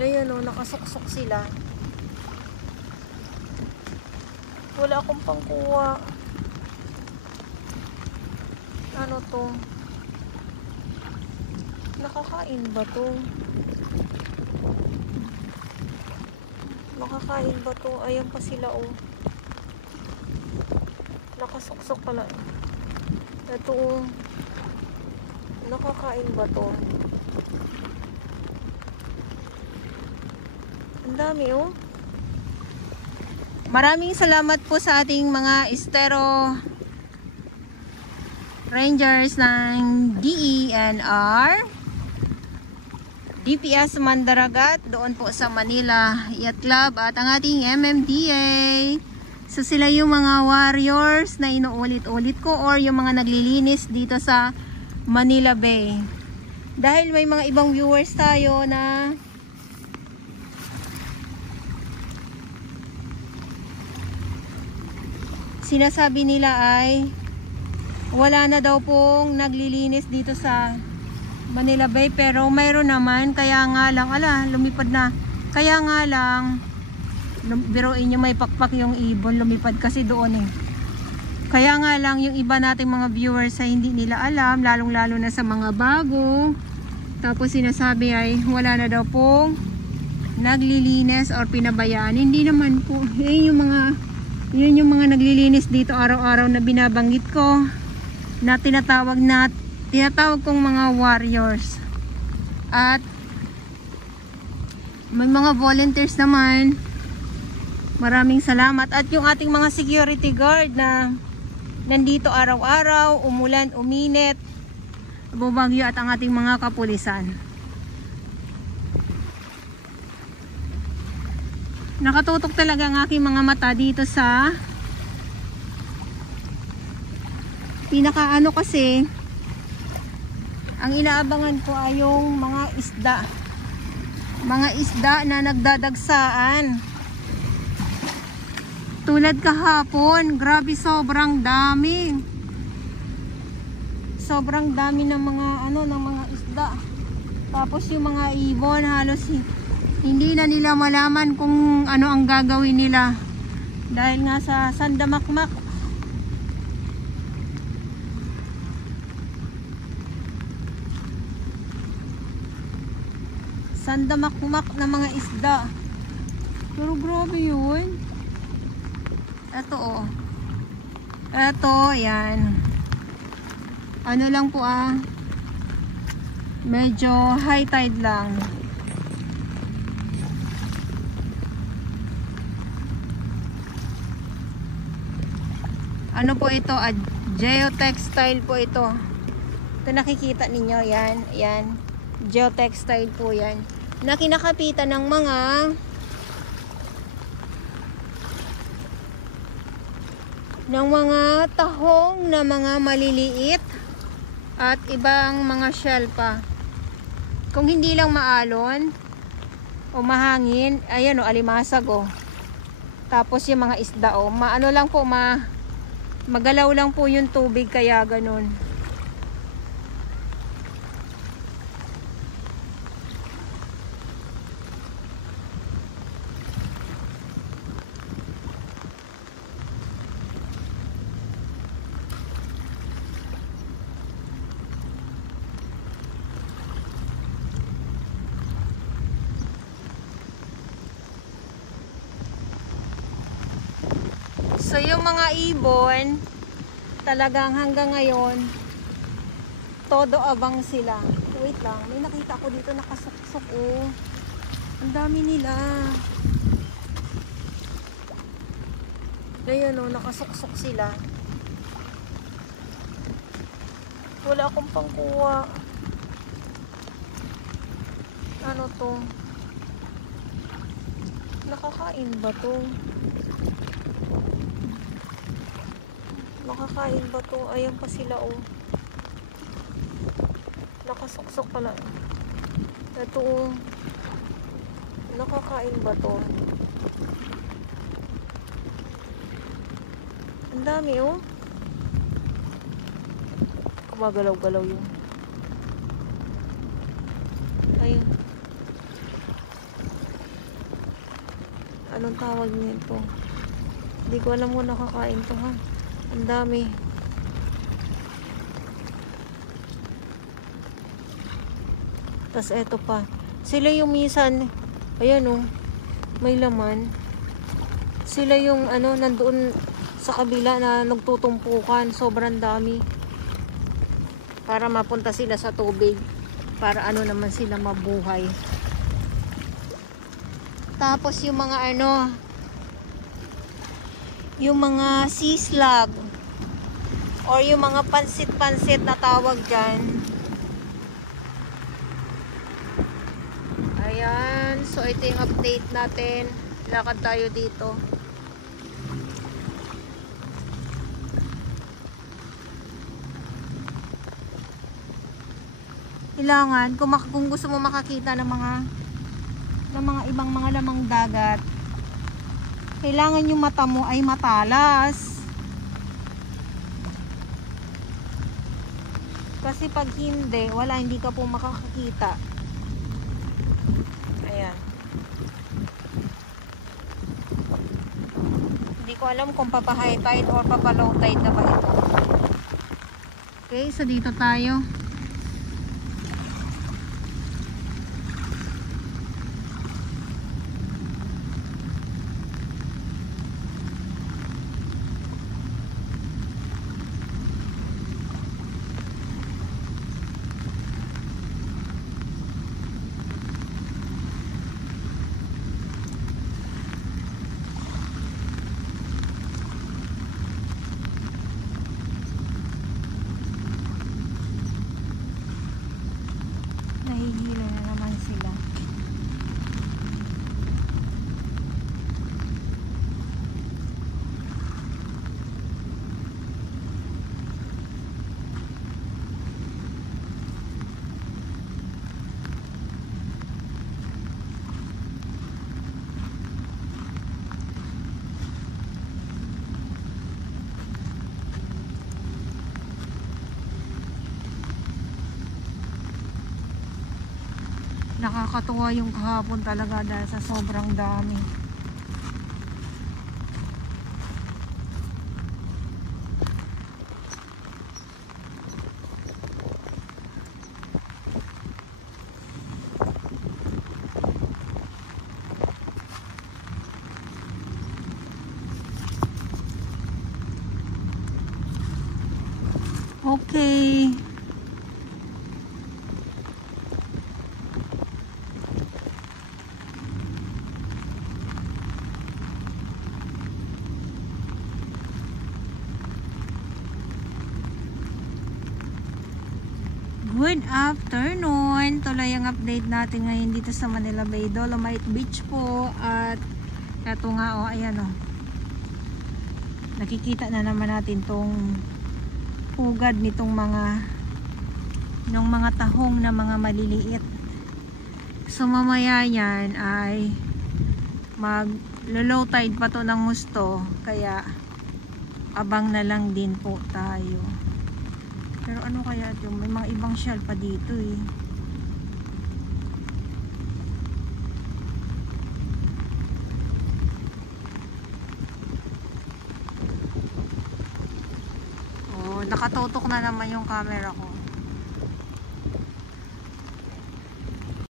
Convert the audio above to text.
Ayan o, nakasuksok sila. Wala akong pangkuha. Ano to? Nakakain ba to? Nakakain ba to? Ayan pa sila oh. Nakasuksok pala. Ito oh. Nakakain ba to? Ang dami oh. Maraming salamat po sa ating mga estero Rangers ng DENR DPS Mandaragat doon po sa Manila Yacht Club at ang ating MMDA. So sila yung mga warriors na inuulit-ulit ko or yung mga naglilinis dito sa Manila Bay. Dahil may mga ibang viewers tayo na sinasabi nila ay wala na daw pong naglilinis dito sa Manila Bay, pero mayroon naman. Kaya nga lang, lumipad na. Kaya nga lang, biruin nyo, may pakpak yung ibon, lumipad kasi doon eh. Kaya nga lang, yung iba nating mga viewers ay hindi nila alam, lalong lalo na sa mga bago. Tapos sinasabi ay wala na daw pong naglilinis or pinabayaan. Hindi naman po. Yun yung mga naglilinis dito araw-araw na binabanggit ko, na tinatawag kong mga warriors. At may mga volunteers naman. Maraming salamat. At yung ating mga security guard na nandito araw-araw, umulan, uminit, bumagyo, at ang ating mga kapulisan. Nakatutok talaga ang aking mga mata dito sa pinakaano kasi ang inaabangan ko ay yung mga isda. Mga isda na nagdadagsaan. Tulad kahapon, grabe, sobrang dami. Sobrang dami ng mga ng mga isda. Tapos yung mga ibon halos hindi na nila malaman kung ano ang gagawin nila. Dahil nga sa sandamakmak. Sandamakmak na mga isda. Pero grabe yun. Ito oh. Ito, yan. Ano lang po medyo high tide lang. Ano po ito? Geotextile po ito. Ito nakikita ninyo, yan. Yan. Geotextile po yan. Na kinakapitan ng mga tahong na mga maliliit at ibang mga shell pa. Kung hindi lang maalon o mahangin, ayan o, alimasag o. Tapos yung mga isda o, maano lang po, magalaw lang po yung tubig, kaya ganun. So yung mga ibon talagang hanggang ngayon todo abang sila. Wait lang, may nakita ko dito nakasuksok oh. Ang dami nila. Ayan oh, nakasuksok sila. Wala akong pangkuha. Ano to? Nakakain ba to? Nakakain ba to? Ayan pa sila oh. Nakasuksok pala. Ito oh. Nakakain ba to? Ang dami oh. Gumagalaw-galaw yun. Ayun. Anong tawag nito? Hindi ko alam kung nakakain to ha. Ang dami. Tas eto pa. Sila yung minsan, ayan oh, may laman. Sila yung ano, nandoon sa kabila na nagtutumpukan. Sobrang dami. Para mapunta sila sa tubig. Para ano naman sila mabuhay. Tapos yung mga ano, yung mga sea slug or yung mga pansit-pansit na tawag dyan. Ayan. So ito yung update natin. Lakad tayo dito. Kailangan kung gusto mo makakita ng mga ibang mga lamang dagat, kailangan yung mata mo ay matalas. Kasi pag hindi, hindi ka po makakakita. Ayan. Hindi ko alam kung papa-high tide or papa-low tide na ba ito. Okay, so dito tayo. Nahihilo na naman sila. Nakakatuwa yung kahapon talaga dahil sa sobrang dami. Okay. Good afternoon. Tuloy ang update natin ngayon dito sa Manila Bay, Dolomite Beach po. At eto nga ayan nakikita na naman natin tong pugad nitong mga tahong na mga maliliit. So mamaya yan ay mag low tide pa to ng gusto, kaya abang na lang din po tayo. Pero ano kaya ito? May mga ibang shell pa dito eh. Oh, nakatutok na naman yung camera ko.